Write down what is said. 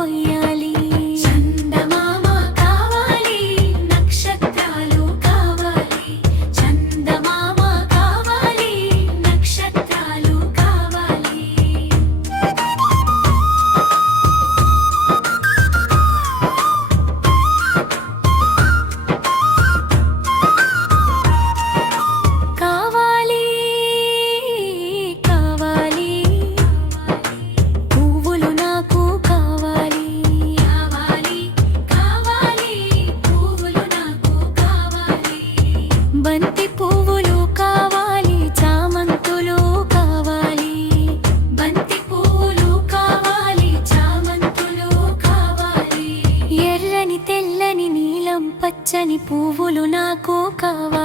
కొయ్యాలి. చందమామ కావాలి, నక్షత్రాలు కావాలి. చందమామ కావాలి, నక్షత్రాలు కావాలి. కావాలి కావాలి పువ్వులు నాకు కావాలి. కావాలి కావాలి పువ్వులు నాకు కావాలి. బంతి పువ్వులు కావాలి, చామంతులు కావాలి. బంతి పువ్వులు కావాలి, చామంతులు కావాలి. ఎర్రని తెల్లని నీలం పచ్చని పువ్వులు నాకు కావాలి.